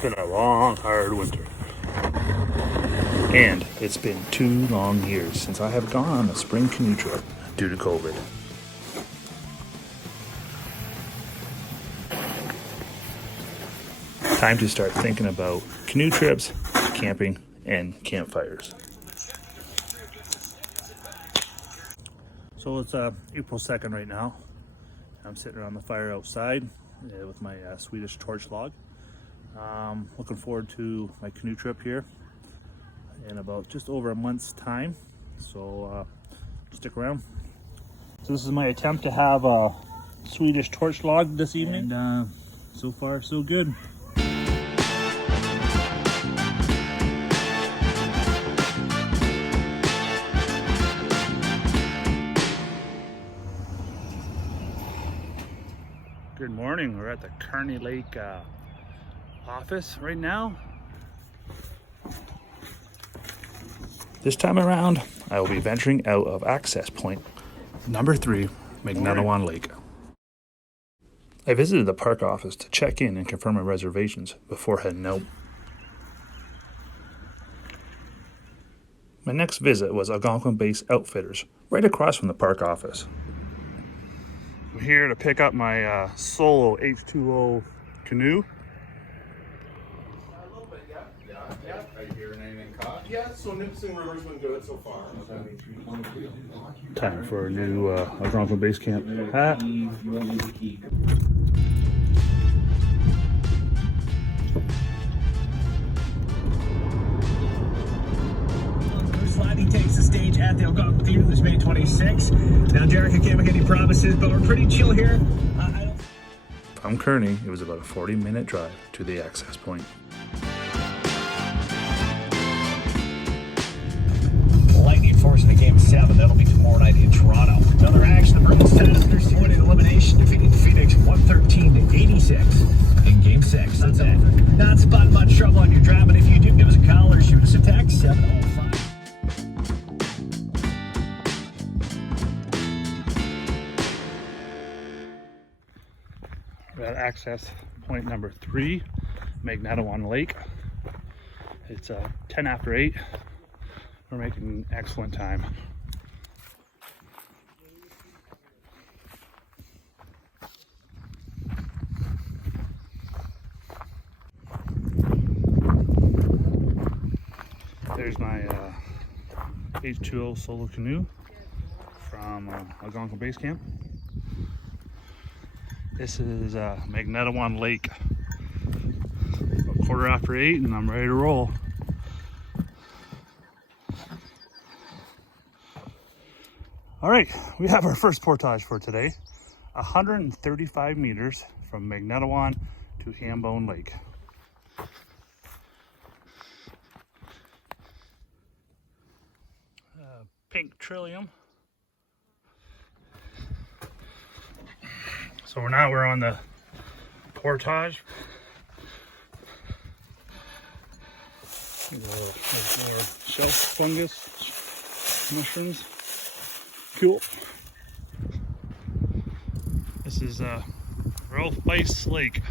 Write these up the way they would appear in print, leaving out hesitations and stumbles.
been a long, hard winter. And it's been 2 long years since I have gone on a spring canoe trip due to COVID. Time to start thinking about canoe trips, camping, and campfires. So it's April 2nd right now. I'm sitting around the fire outside with my Swedish torch log. Looking forward to my canoe trip here in about just over a month's time. So stick around. So this is my attempt to have a Swedish torch log this evening. And so far so good. Good morning. We're at the Canoe Lake office right now. This time around, I will be venturing out of access point number 3, Magnetawan Lake. I visited the park office to check in and confirm my reservations before heading out. My next visit was Algonquin-based Outfitters, right across from the park office. I'm here to pick up my solo H2O canoe. A little bit, yeah. Are you hearing anything caught? Yeah, so Nipissing River's been good so far. Time for a new Algonquin base camp hat. He takes the stage at the Algonquin Theater this May 26th. Now, Derek, I can't make any promises, but we're pretty chill here. From Kearney, it was about a 40-minute drive to the access point. Lightning force in the Game 7. That'll be tomorrow night in Toronto. Another action. The Brookies set up their point in elimination, defeating Phoenix 113-86 in Game 6. That's it. Not spotting much trouble on your drive, but if you do, give us a call or shoot us a text. 705. We're at access point number 3, Magnetawan Lake. It's 10 after 8. We're making an excellent time. There's my H2O solo canoe from Algonquin Base Camp. This is Magnetawan Lake. About 8:15 and I'm ready to roll. All right, we have our first portage for today. 135 meters from Magnetawan to Hambone Lake. Pink Trillium. So we're on the portage. More shelf fungus, mushrooms. Cool. This is Ralph Bice Lake.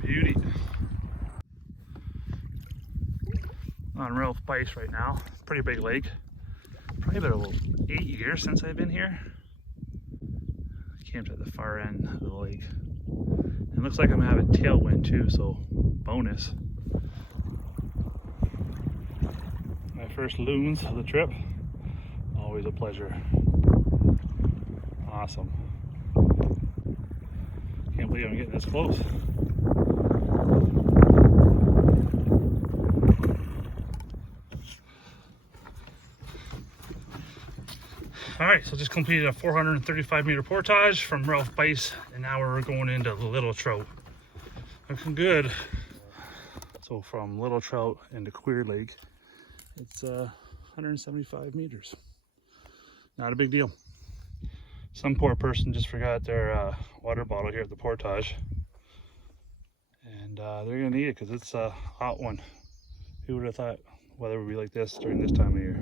Beauty. On Ralph Bice right now. Pretty big lake. Probably about 8 years since I've been here. I camped at the far end of the lake. It looks like I'm gonna have a tailwind too, so bonus. My first loons of the trip. Always a pleasure. Awesome. Can't believe I'm getting this close. All right, so just completed a 435 meter portage from Ralph Bice, and now we're going into the Little Trout. Looking good. So from Little Trout into Queer Lake, it's 175 meters. Not a big deal. Some poor person just forgot their water bottle here at the portage, and they're gonna need it because it's a hot one. Who would have thought weather would be like this during this time of year?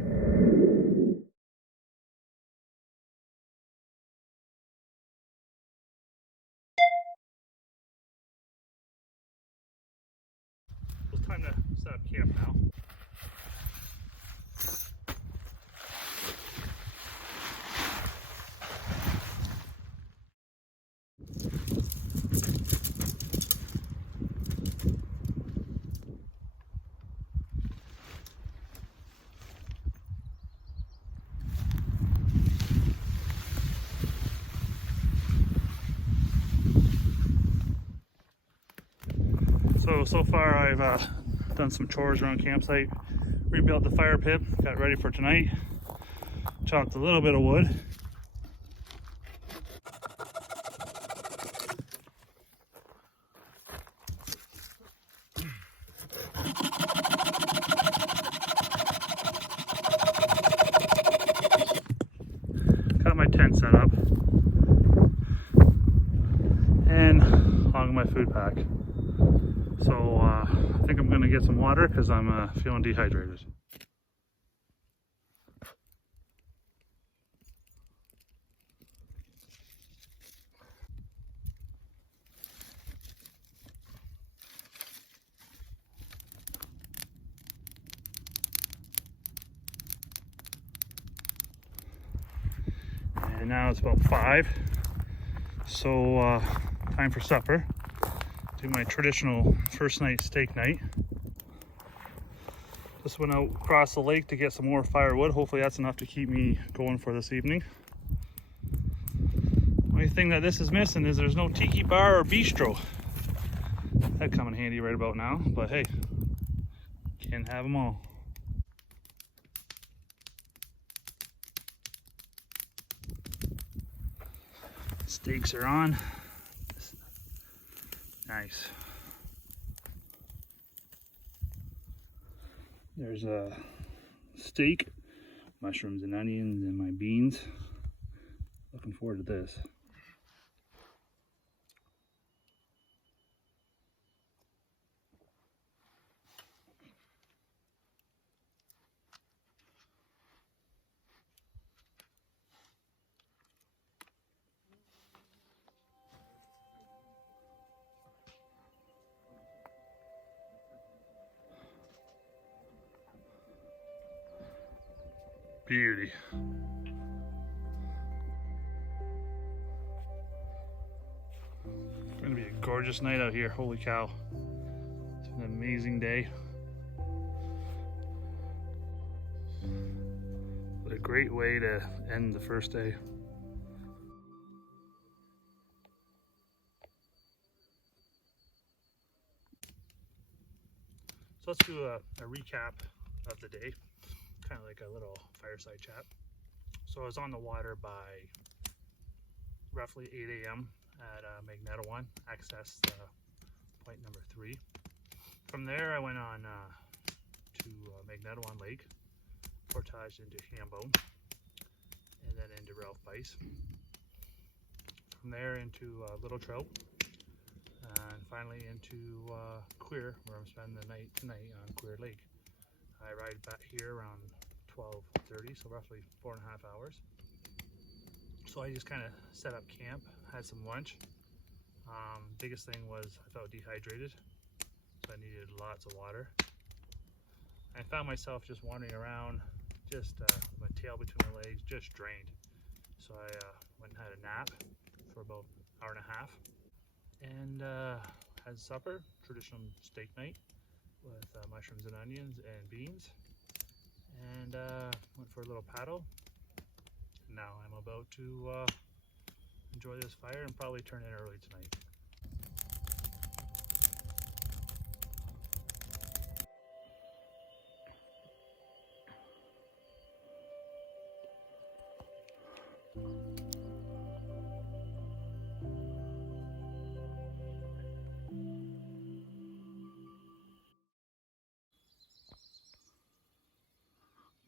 set up camp now. So far I've done some chores around campsite, rebuilt the fire pit, got ready for tonight, chopped a little bit of wood. Got my tent set up and hung my food pack. So I think I'm gonna get some water because I'm feeling dehydrated. And now it's about 5, so time for supper. Do my traditional first night steak night. Just went out across the lake to get some more firewood. Hopefully that's enough to keep me going for this evening. Only thing that this is missing is there's no tiki bar or bistro. That'd come in handy right about now, but hey, can't have them all. Steaks are on. Nice. There's a steak, mushrooms and onions, and my beans. Looking forward to this. Beauty. It's gonna be a gorgeous night out here, holy cow. It's an amazing day. What a great way to end the first day. So let's do a recap of the day. Kind of like a little fireside chat. So I was on the water by roughly 8 a.m. at Magnetawan, access point number 3. From there I went on to Magnetawan Lake, portaged into Hambone, and then into Ralph Bice. From there into Little Trout, and finally into Queer, where I'm spending the night tonight on Queer Lake. I arrived back here around 12:30, so roughly 4.5 hours. So I just kind of set up camp, had some lunch. Biggest thing was I felt dehydrated, so I needed lots of water. I found myself just wandering around, just my tail between my legs, just drained. So I went and had a nap for about an hour and a half, and had supper, traditional steak night with mushrooms and onions and beans, and went for a little paddle. Now I'm about to enjoy this fire and probably turn in early tonight.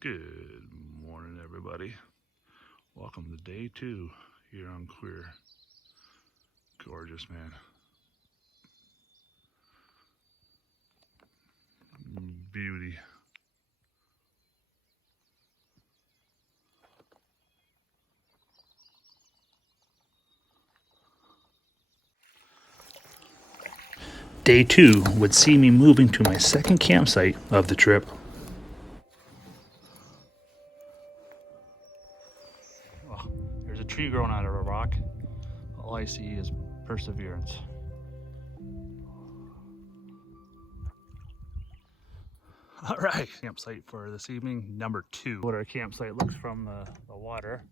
Good morning, everybody. Welcome to day 2 here on Queer. Gorgeous, man. Beauty. Day 2 would see me moving to my second campsite of the trip. Oh, there's a tree growing out of a rock. All I see is perseverance. All right, campsite for this evening, number 2. What our campsite looks from the water.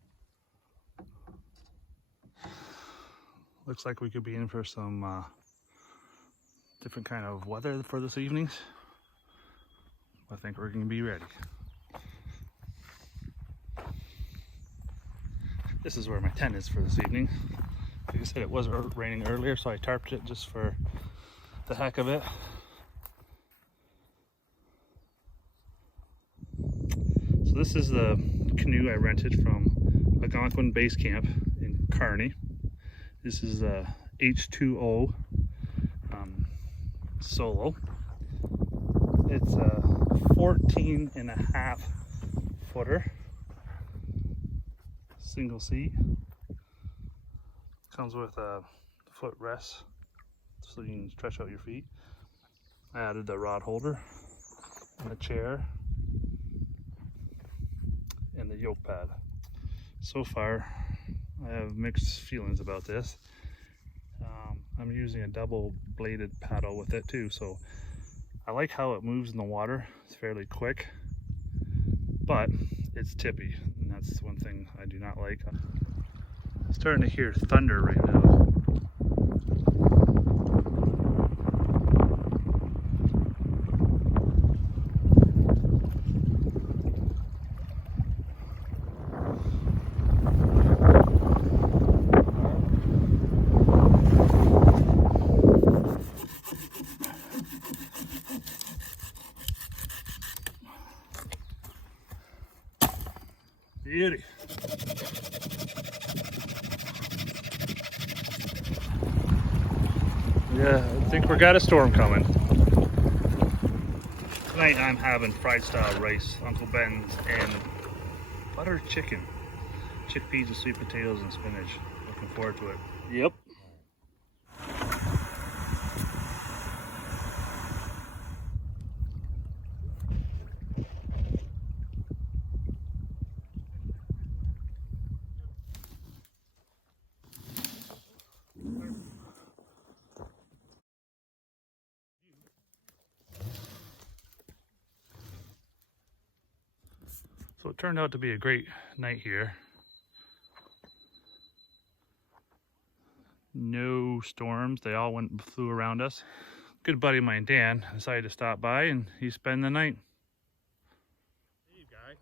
Looks like we could be in for some different kind of weather for this evening. I think we're gonna be ready. This is where my tent is for this evening. Like I said, it was raining earlier, so I tarped it just for the heck of it. So this is the canoe I rented from Algonquin base camp in Kearney. This is a H2O solo. It's a 14.5 footer, single seat. Comes with a footrest so you can stretch out your feet. I added the rod holder and a chair and the yoke pad. So far, I have mixed feelings about this. I'm using a double bladed paddle with it too, so I like how it moves in the water. It's fairly quick, but it's tippy, and that's one thing I do not like. I'm starting to hear thunder right now. Beauty. Yeah, I think we got a storm coming. Tonight I'm having fried style rice, Uncle Ben's, and buttered chicken. Chickpeas and sweet potatoes and spinach. Looking forward to it. Yep. So it turned out to be a great night here. No storms, they all went and flew around us. Good buddy of mine, Dan, decided to stop by and he spent the night. Hey, guy.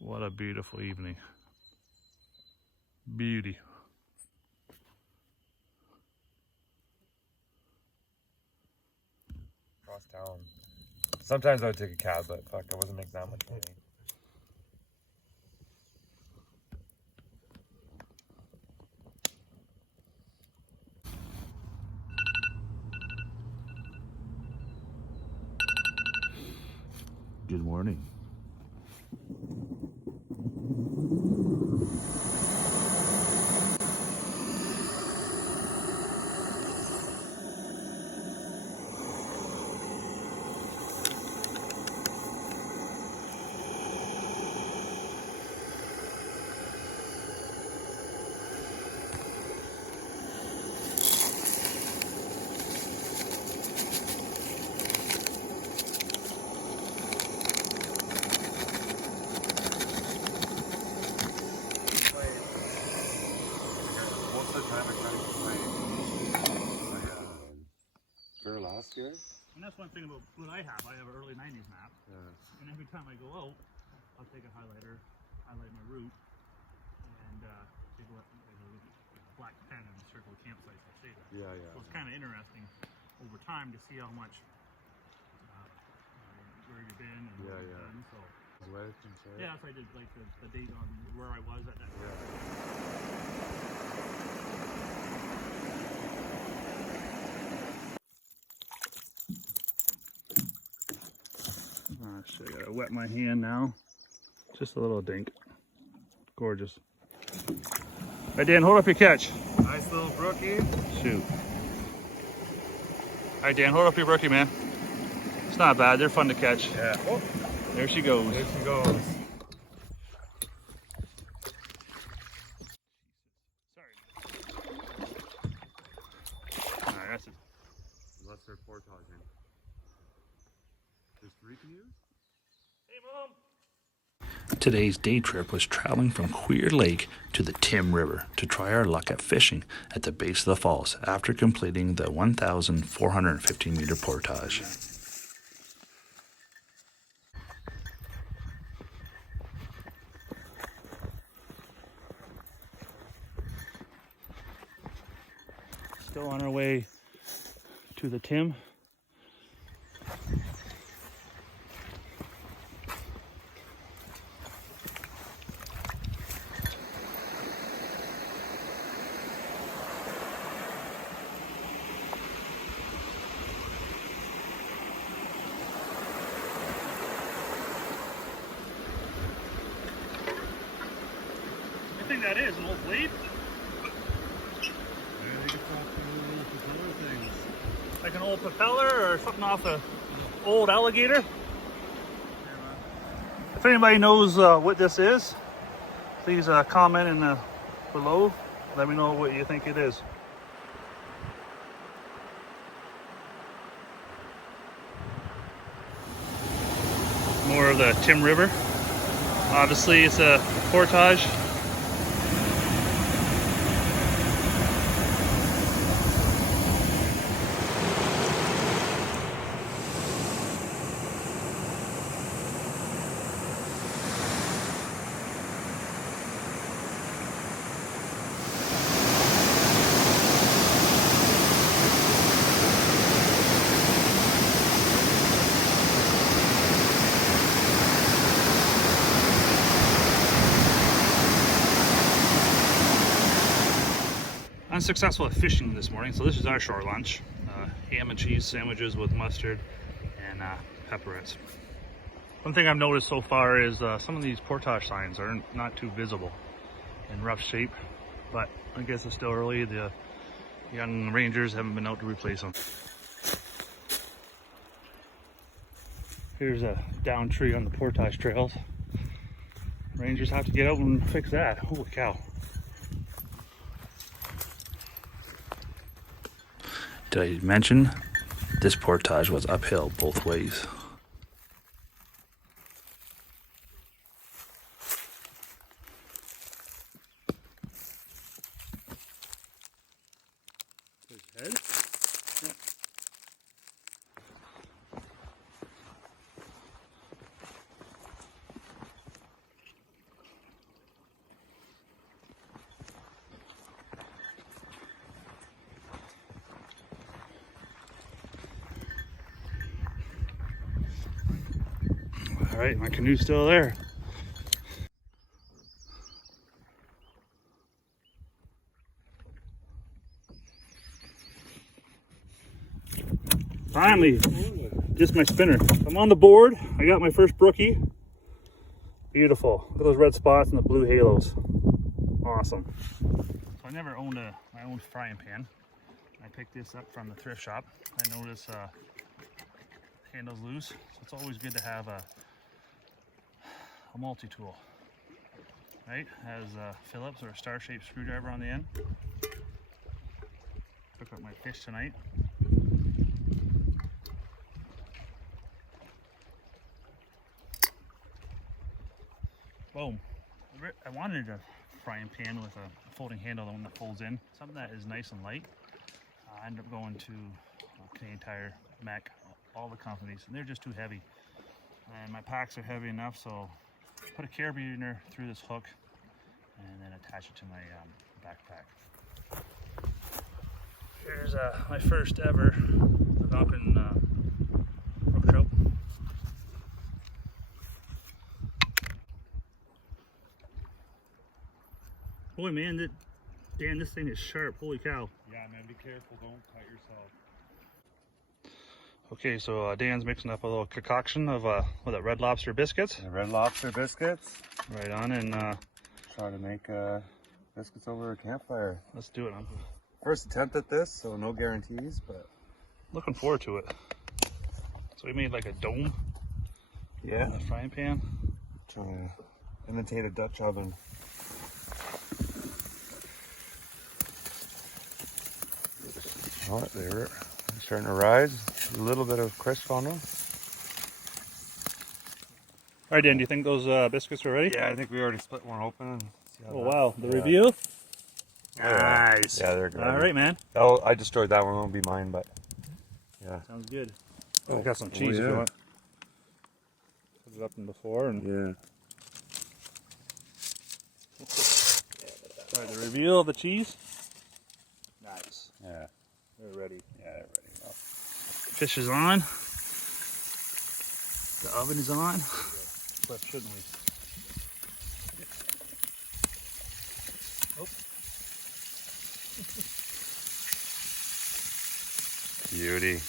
What a beautiful evening. Beauty. Across town. Sometimes I would take a cab, but fuck, I wasn't making that much money. Good morning. Last year? And that's one thing about what I have. I have an early 90s map. Yeah. And every time I go out, I'll take a highlighter, highlight my route, and take a black pen and circle campsites that say that. Yeah, yeah. So it's kind of interesting over time to see how much where you've been and what you've done. So Yeah, that's what I did, like the date on where I was at that time. Oh shit, I gotta wet my hand now. Just a little dink. Gorgeous. Alright, Dan, hold up your catch. Nice little brookie. Shoot. Alright, Dan, hold up your brookie, man. It's not bad, they're fun to catch. Yeah. Oh, There she goes. there she goes. Alright, that's it. Unless they're portaging. There's 3 canoes? Hey, Mom! Today's day trip was traveling from Queer Lake to the Tim River to try our luck at fishing at the base of the falls after completing the 1,450 meter portage. Still on our way to the Tim. I think that is an old blade. Like an old propeller or something off an old alligator. If anybody knows what this is, please comment in the below. Let me know what you think it is. More of the Tim River. Obviously, it's a portage. Unsuccessful at fishing this morning, so this is our shore lunch. Ham and cheese sandwiches with mustard and pepperettes. One thing I've noticed so far is some of these portage signs are not too visible, in rough shape, but I guess it's still early. The young rangers haven't been out to replace them. Here's a down tree on the portage trails. Rangers have to get out and fix that. Holy cow. Did I mention this portage was uphill both ways? Head. Yep. All right, my canoe's still there. Finally, just my spinner. I'm on the board. I got my first brookie. Beautiful. Look at those red spots and the blue halos. Awesome. So I never owned my own frying pan. I picked this up from the thrift shop. I noticed handle's loose, so it's always good to have a multi-tool. Right? Has a Phillips or a star-shaped screwdriver on the end. Took up my fish tonight. Boom. I wanted a frying pan with a folding handle, the one that folds in. Something that is nice and light. I ended up going to Canadian Tire, Mac, all the companies, and they're just too heavy. And my packs are heavy enough, so put a carabiner through this hook and then attach it to my backpack. Here's my first ever Algonquin brook trout. Boy, man, Dan, this thing is sharp. Holy cow. Yeah, man, be careful. Don't cut yourself. Okay, so Dan's mixing up a little concoction of what, that Red Lobster biscuits. The Red Lobster biscuits. Right on, and Try to make biscuits over a campfire. let's do it. I'm First attempt at this, so no guarantees, but looking forward to it. So we made like a dome yeah. in the frying pan. Trying to imitate a Dutch oven. Oh, they're starting to rise. A little bit of crisp on them. All right, Dan, do you think those biscuits are ready? Yeah, I think we already split one open. And see how Oh, that- wow. The yeah. review? Yeah. Nice. Yeah, they're good. All right, man. Oh, I destroyed that one. Won't be mine, but yeah. Sounds good. Oh, I got some cheese if yeah. you want. Put it up in before. And Yeah. all right, the reveal of the cheese. Nice. Yeah. They're ready. Yeah, they're ready. Well, Fish is on. The oven is on. But shouldn't we? Oh. beauty.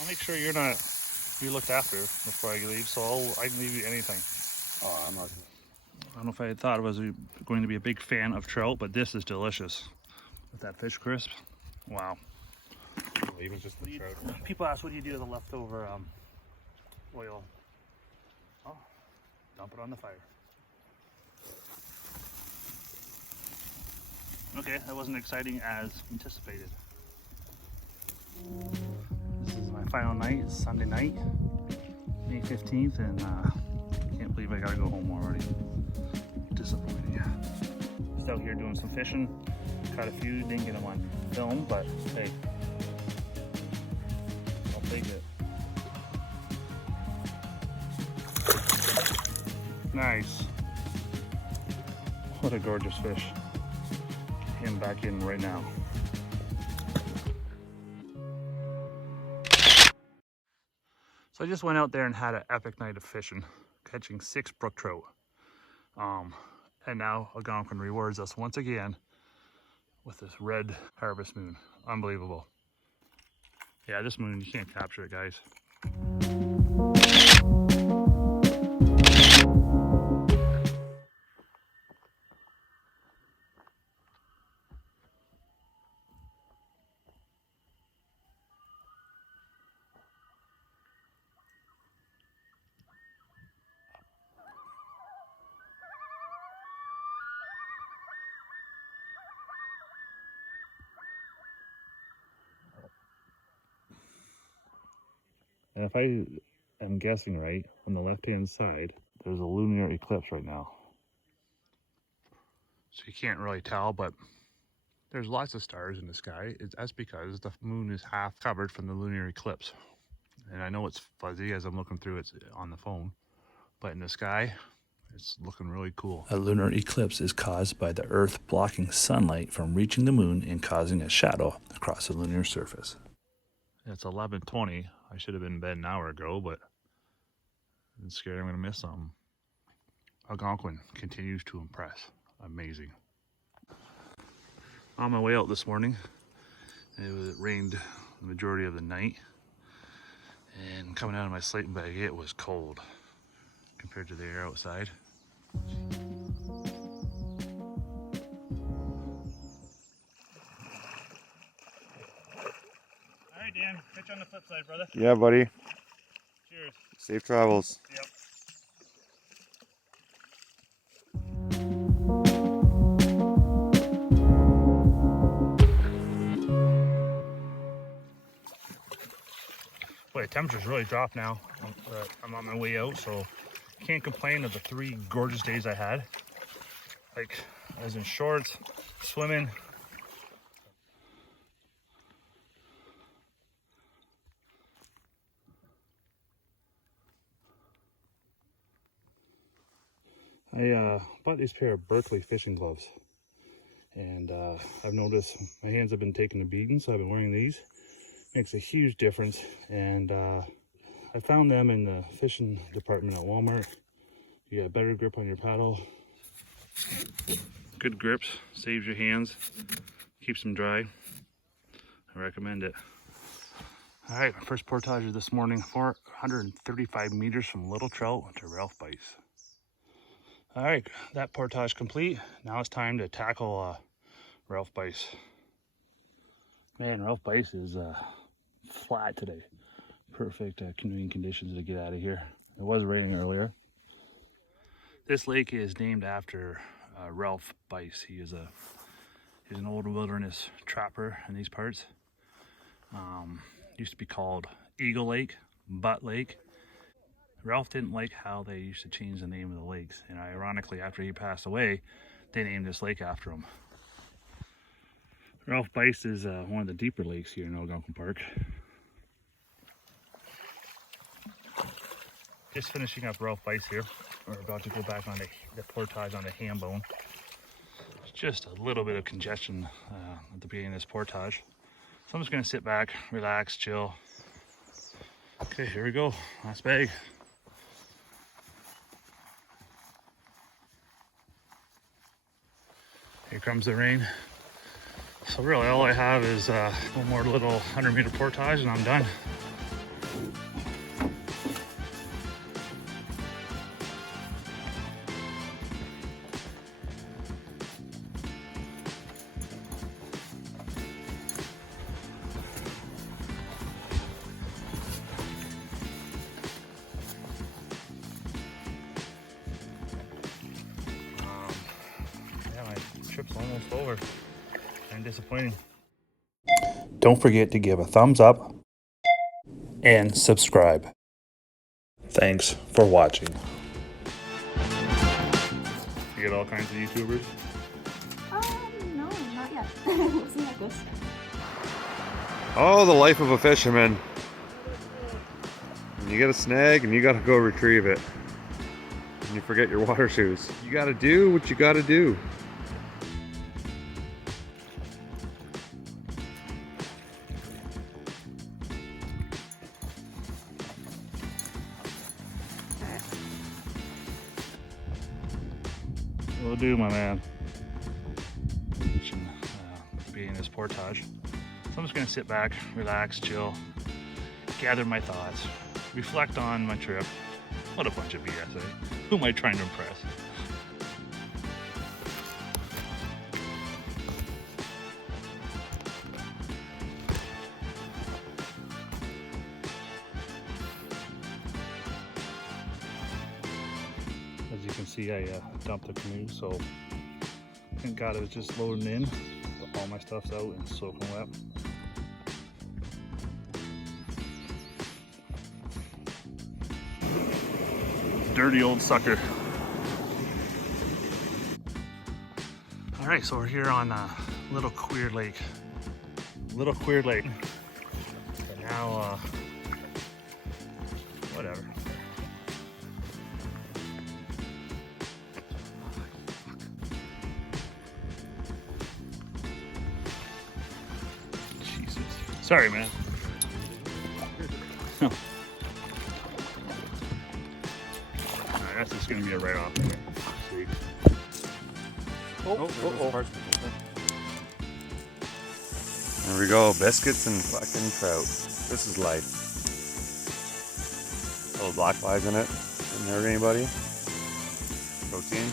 I'll make sure you're looked after before I leave, so I can leave you anything. Oh, I'm not. I don't know if I had thought I was going to be a big fan of trout, but this is delicious. With that fish crisp. Wow. Even just the trout. People ask, what do you do to the leftover oil? Oh, dump it on the fire. Okay, that wasn't exciting as anticipated. This is my final night, it's Sunday night, May 15th, and can't believe I gotta go home already. Disappointing. Just out here doing some fishing. Caught a few, didn't get them on film, but hey, I'll take it. Nice. What a gorgeous fish. Get him back in right now. So I just went out there and had an epic night of fishing, catching 6 brook trout. And now Algonquin rewards us once again with this red harvest moon. Unbelievable. Yeah, this moon, you can't capture it, guys. And if I am guessing right, on the left-hand side, there's a lunar eclipse right now. So you can't really tell, but there's lots of stars in the sky. That's because the moon is half covered from the lunar eclipse. And I know it's fuzzy as I'm looking through it on the phone, but in the sky, it's looking really cool. A lunar eclipse is caused by the Earth blocking sunlight from reaching the moon and causing a shadow across the lunar surface. It's 11:20. I should have been in bed an hour ago, but I'm scared I'm going to miss something. Algonquin continues to impress. Amazing. On my way out this morning, it rained the majority of the night. And coming out of my sleeping bag, it was cold compared to the air outside. All right, Dan, catch you on the flip side, brother. Yeah, buddy. Cheers. Safe travels. Yep. Boy, the temperature's really dropped now. I'm on my way out, so can't complain of the 3 gorgeous days I had. Like, I was in shorts, swimming. I bought these pair of Berkeley fishing gloves, and I've noticed my hands have been taking a beating, so I've been wearing these. Makes a huge difference, and I found them in the fishing department at Walmart You got better grip on your paddle. Good grips, saves your hands, keeps them dry. I recommend it. All right, first portage of this morning, 435 meters from Little Trout to Ralph Bice. All right, that portage complete. Now it's time to tackle Ralph Bice. Man, Ralph Bice is flat today. Perfect canoeing conditions to get out of here. It was raining earlier. This lake is named after Ralph Bice. He's an old wilderness trapper in these parts. Used to be called Eagle Lake, Butt Lake. Ralph didn't like how they used to change the name of the lakes, and ironically, after he passed away, they named this lake after him. Ralph Bice is one of the deeper lakes here in Algonquin Park. Just finishing up Ralph Bice here. We're about to go back on the portage on the ham bone. Just a little bit of congestion at the beginning of this portage. So I'm just gonna sit back, relax, chill. Okay, here we go, last bag. Here comes the rain. So really all I have is one more little 100-meter portage and I'm done. Trip's almost over and disappointing. Don't forget to give a thumbs up and subscribe. Thanks for watching. You get all kinds of YouTubers? No, not yet. Wasn't like this. Oh, the life of a fisherman. You get a snag and you gotta go retrieve it. And you forget your water shoes. You gotta do what you gotta do. Will do, my man. Being this portage. So I'm just gonna sit back, relax, chill, gather my thoughts, reflect on my trip. What a bunch of BS, eh? Who am I trying to impress? As you can see, I dumped the canoe, so thank God it was just loading in, but all my stuff's out and soaking wet. Dirty old sucker. All right, so we're here on Little Queer Lake. Little Queer Lake. And now, whatever. Jesus. Sorry, man. Alright, that's just gonna be a write-off. See. There we go, biscuits and fucking trout. This is life. Little black flies in it. Didn't hurt anybody. Protein.